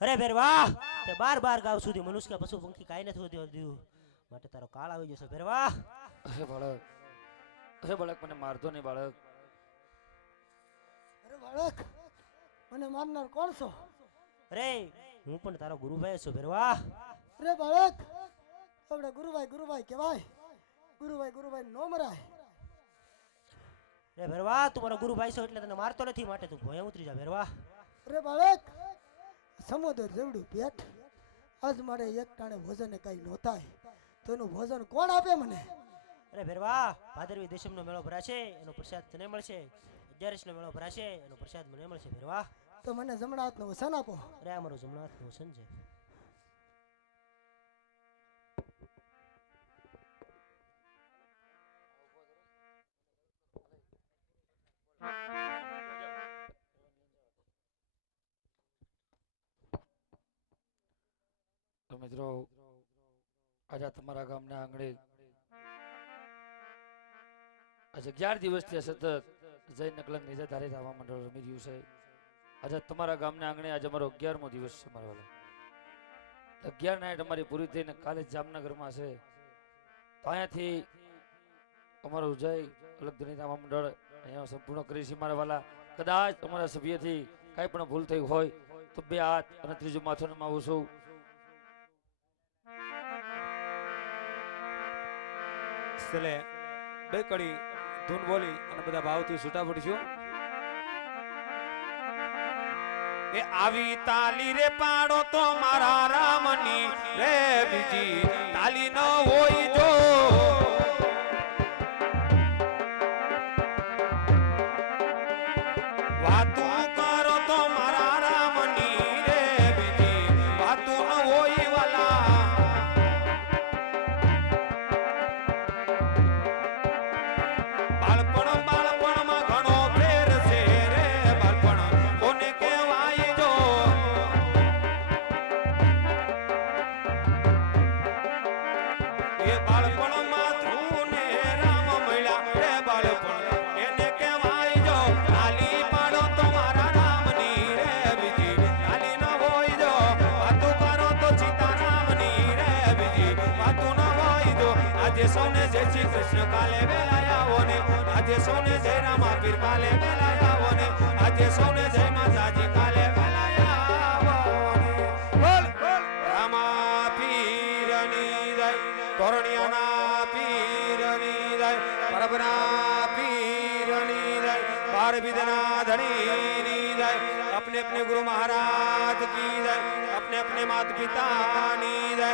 અરે બેર વાહ તે બાર બાર ગાવ સુધી મનુષ્ય પશુ પંખી કાઈ નથી હોતી દીધું માટે તારો કાળ આવી જશે બેર વાહ. અરે બાળક મને મારતો નહીં બાળક. અરે બાળક મને મારનાર કોણ છો? અરે હું પણ તારો ગુરુભાઈ છું બેર વાહ. અરે બાળક આપણે ગુરુભાઈ કહેવાય. ગુરુભાઈ નો મરાય. અરે બેર વાહ તું મારો ગુરુભાઈ છો એટલે તને મારતો નથી માટે તું ભોંય ઉતરી જા બેર વાહ. અરે બાળક સમુદ્ર જેવડું પેટ આજ મારે એક ટાણે ભોજન કઈ નહોતા તો એનું ભોજન કોણ આપે મને? અરે બેર વાહ ભાદરવી દેશમનો મેળો ભરાશે એનો પ્રસાદ તને મળશે. 11નો મેળો ભરાશે એનો પ્રસાદ મને મળશે બેર વાહ. તો મને જમણા હાથનું વસન આપો. અરે આ મારો જમણા હાથનો વસન છે. તો મિત્રો આજે તમારા ગામના આંગણે આજે 11 દિવસથી સતત જય નકલંગ નિજાધારી રામા મંડળ રમી રહ્યું છે. આજે તમારા ગામના આંગણે આજે અમારો 11મો દિવસ છે મારા વાલા. 11 નાઈટ અમારી પૂરી થઈને કાલે જામનગરમાં છે. તો અહીંયાથી અમારું જય અલગધણી રામા મંડળ અહીંયા સંપૂર્ણ કરી છે મારા વાલા. કદાચ અમારા સભ્યથી કાંઈ પણ ભૂલ થઈ હોય તો 2 હાથ અને ત્રીજું માથું નમાવું છું. છેલ્લે 2 કડી ધૂન બોલી અને બધા ભાવથી છૂટા પડીશું. એ આવી તાલી રે પાડો તો મારા રામની રે બીજી તાલી ન હોય જો વાતું કરો તો મારા રામની રે બીજી વાતું ન હોય વાલા. બાળપણમાં ઘણો ફેર છે રે બાળપણ કોને કહેવાય જો એ બાળપણમાં તું ને રામ મળ્યા રે બાળપણ એને કહેવાય જો. તાલી પાડો તો મારા રામની રે બીજી તાલી ન હોય જો વાતું કરો તો સીતારામની રે બીજી વાતું ન હોય જો. આજે સૌને જય શ્રી કૃષ્ણ કાલે વેલા આવો ને આજે સૌને જય રામા પીર કાલે વેલા આવો ને આજે સૌને જય માતાજી કાલે વેલા આવો ને. બોલ રામા પીરની જય તોરણિયાના પીરની જય પરબના પીરની જય બાર વિદના ધણીની જય अपने अपने गुरु महाराज की जय अपने अपने माता पिता ની જય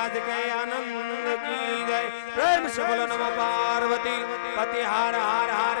आज के आनंद की जय प्रेम से बोलो नमः पार्वती पति हार हार हार